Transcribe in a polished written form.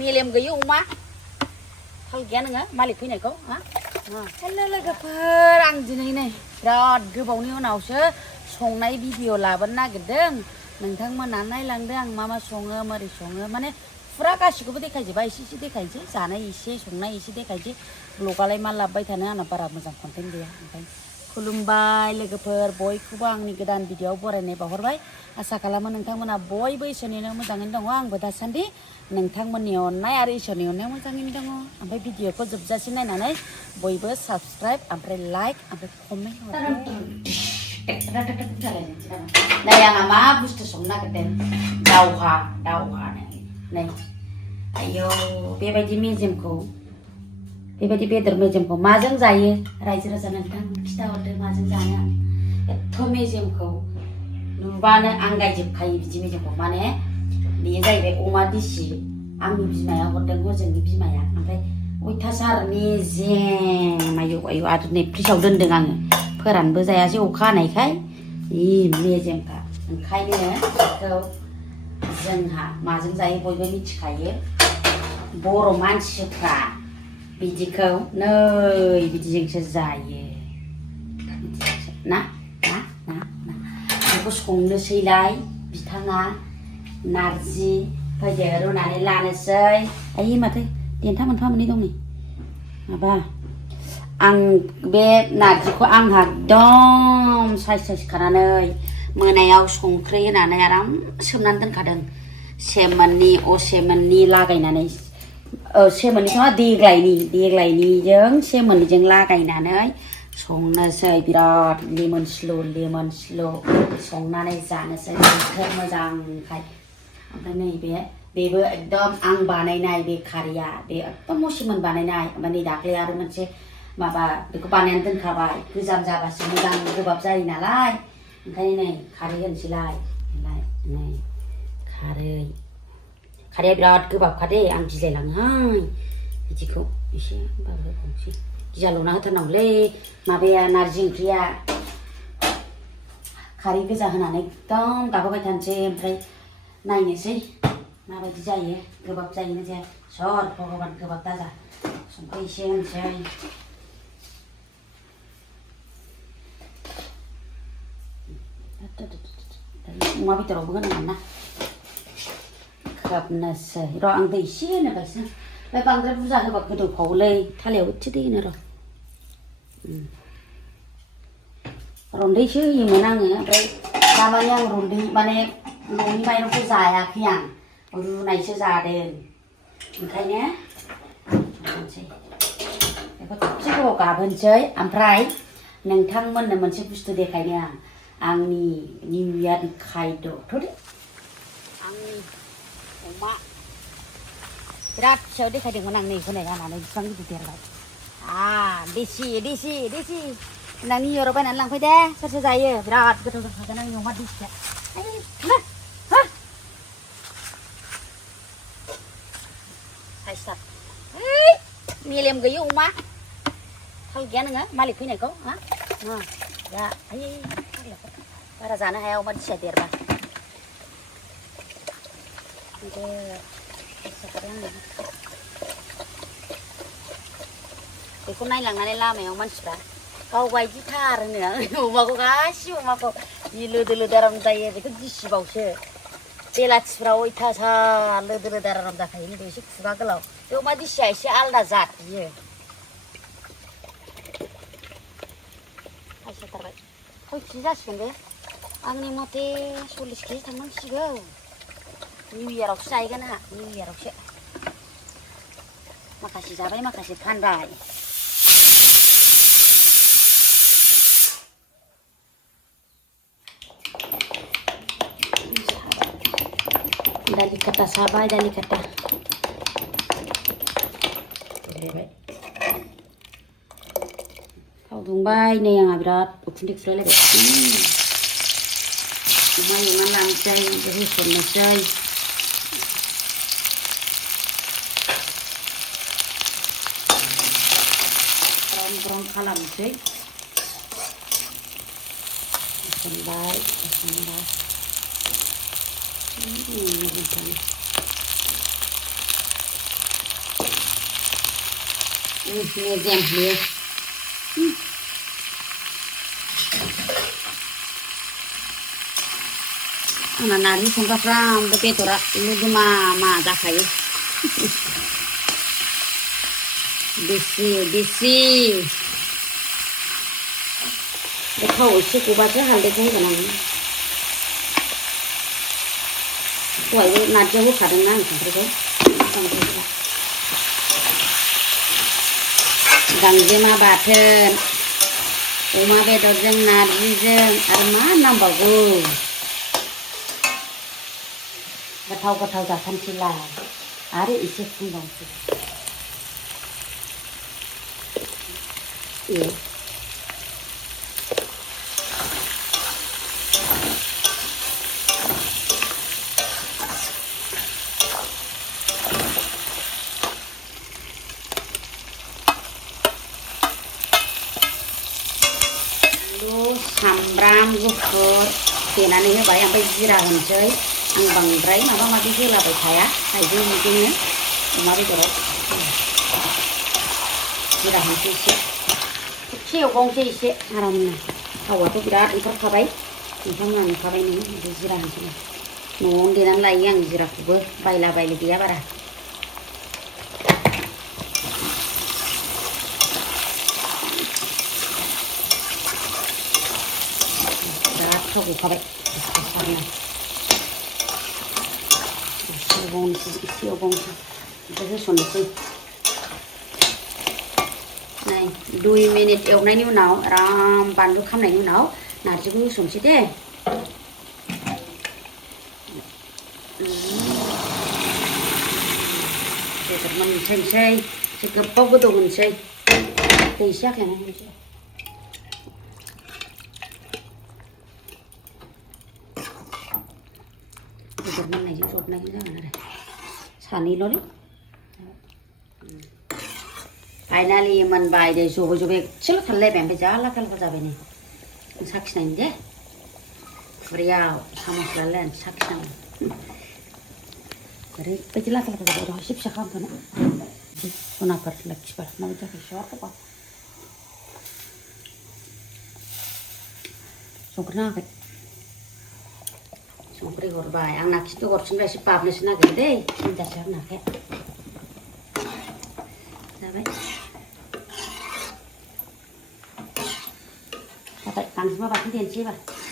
मेलेम गैयि अमा थाल गैया नोङो मालिक फैनायखौ हा हेल' लोगोफोर आं दिनै नै बिराद गोबावनि उनावसो संनाय भिडिअ लाबोनो नागिरदों नोंथांमोना नायलांदो आं मा सङो मारै सङो माने फुरा गासिखौबो देखायजोबा एसे देखायनोसै जानाय एसे संनाय एसे देखायनोसै ब्लगालाय मा लाबोबाय थानो आंना बारा मोजां कन्टेन्ट गैया ओंखायनो खुलुमबाय लोगोफोर बयखौबो आंनि गोदान भिडिअआव बरायनाय बावहरबाय आसा खालामो नोंथांमोना बयबो इसोरनिनो मोजाङैनो दङ आंबो दासान्दि नोंथांमोननि अननाय आरो इसोरनि अननायाव मोजाङैनो दङ ओमफ्राय भिडिअखौ जोबजासिम नायनानै बयबो साबस्क्राइब ओमफ्राय लाइक ओमफ्राय कमेन्ट हरदो नै आंहा मा बुस्थु संनो नागिरदों दावहा नै आयौ बेबायदि मेजेमखौ बेबायदि बेदर मेजेमखौ माजों जायो रायजो राजा नोंथां खिथाहरदो माजों जानो आं एथ' मेजेमखौ नुबानो आंगायजोबखायो बिदि मेजेमखौ माने बेयो जाहैबाय अमा दिसि आंनि बिमाया हरदों हजोंनि बिमाया ओमफ्राय अयथासार मेजेम आयौ आरो नै फ्रिजआव दोनदों आङो फोरानबो जायासै अखा हानायखाय मेजेमखा ओंखायनो बेखौ जोंहा माजों जायो बयबो मिथिखायो बर' मानसिफ्रा बिदिखौ नै बिदिजोंसो जायो ना बेखौ संनोसैलाय बिथाङा नारजि फैदो रुनानै लानोसै आयै माथो देन्था मोनफा मोननै दं नै माबा आं बे नारजिखौ आंहा एकदम साइस खानानै मोनायाव संख्रि होनानै आराम सोमनानै दोनखादों सेमोननि लागायनानै सेमोननि नङा देग्लायनिजों सेमोननिजों लागायनानै संनोसै बिराद लेमन स्ल' संनानै जानोसै बोथोर मोजांखाय ओमफ्राय नैबे बेबो एकदम आं बानायनाय बे खारैया बे एकदम मसिमोन बानायनाय ओमफ्राय नै दाख्लै आरो मोनसे माबा बेखौ बानायनानै दोनखाबाय गोजाम जाबासो मोजां गोबाब जायो नालाय ओंखायनो नै खारै होनोसैलाय नै खारैया बिराद गोबाबखा दे आं गिलायलाङोहाय बिदिखौ एसे होनबाबो होबावनोसै गियाल'ना होथारनांगौलै माबाया नारजि ओंख्रिया खारै गोजा होनानै एकदम गाबहोबाय थानोसै ओमफ्राय नायनोसै माबायदि जायो गोबाब जायोना जाया सर भगबान गोबाब दाजा संख्रि एसे होनोसै अमा बेदरावबो होनांगोन ना खोबनोसै र' आं दै एसे होनोबायसो ओमफ्राय बांद्राय बुरजा होबा गोदौफावोलै थालायाव एसे दै होनो र' रन्दैसो होयोमोन आङो ओमफ्राय दामानि आं रन्दै माने न'नि माइरंखौ जायाखै आं रुनायसो जादों ओंखायनो होनोसै बेखौ दसे गोबाव गाबहोनोसै ओमफ्राय नोंथांमोननो मोनसे बुस्थु देखायनो आंनि निउ इयारनि खायद' थ'दे आंनि अमा बिराद फिसायाव देखायदोंमोन आं नैखौ नै आंनानै बिसिबां गिदिर देरबाय देसि होनना निउ इयाराव बायनानै लांफै दे सोर जायो बिराद गोथाव जाखागोन आंनि अमा देसिया मेलेम गैयि अमा थाल गैया नोङो मालिक फैनायखौ हा दा आयै बारा जानो हाया अमा दिसिया देरबा बेखौ नायलांनानै लामायाव मानसिफ्रा गावबायदिथार होनो अमाखौ गासिबो अमाखौ जि लोदो आराम जायो बेखौ दिसिबावसो बेलाथिफ्रा अयथासार लोदो आराम जाखायो खिन्थु एसे खुगा गोलाव बे अमा दिसिया एसे आलादा जात बियो थारबाय खय केजि जासिगोन बे आंनि मथे 40 केजि थांनांसिगौ निउ इयारावसो जाहैगोन आंहा निउ इयारावसो माखासे जाबाय माखासे फानबाय दालि खाथा साबाय दालि खाथा थाव दुंबाय नै आंहा बिराद उखुन्दै खुलायलायबाय अमा एवनानै लानोसै होसननोसै ब्राउन खालामनोसै होसनबाय मेजेम बेयो आंना नारजि संग्राफ्रा ओमफ्राय बेदरा मा मा जाखायो देसि बे थाव एसे गबासो हालदैखौ होगोन आं दहायबो नारजियाव होखादोंना आं संख्रिखौ गांजेमा बाथोन अमा बेदरजों नारजिजों आरो मा नांबावगौ गोथाव जाथारनोसैलाय आरो एसे फुंबावनोसै सामब्राम गुफुर देनानै होबाय ओमफ्राय जिरा होनोसै आं बांद्राय माबा माबि होलाबाय थाया हाइजें बिदिनो अमा बेदराव जिरा होनोसै एसे एवबावनोसै एसे आरामनो थावाथ' बिराद ओंखारखाबाय नोंथांमोना नुखाबाय नोङो ओमफ्राय जिरा होनोसै न'आवनो देनानै लायो आं जिराखौबो बायला बायलि गैया बारा थाव गखाबाय एसे एवबावनोसै ओमफ्राय होसननोसै नै 2 मिनिट एवनायनि उनाव आराम बानलु खामनायनि उनाव नारजिखौ होसननोसै दे बेदर मोनसै एसे गोबाव गोदौ होनोसै दै एसे आखायना होनोसै बेदर मोननायजों जबनायजों जागोन आरो सानैल'लै फाइनालि मोनबाय दे जब एसेल' थालायलायबाय ओमफ्राय जा लाथा लाथा जाबाय नै साखिनायनि दे खुरैयाव सामस लालायनानै साखिनांगौ ओरैबायदि लाथा लाथा जाबाय र' एसे फिसा खालामथ'नो खनाफोर लाखिबार माबायदि जाखायो स'आखौबा संख्रि नाङाखै संख्रि हरबाय आंना खिन्थु हरफिनबा एसे बाबनोसो नागिरो दै सिन्थासो आंना आखाया जाबाय गांजेमा बाथोन देनोसै एबार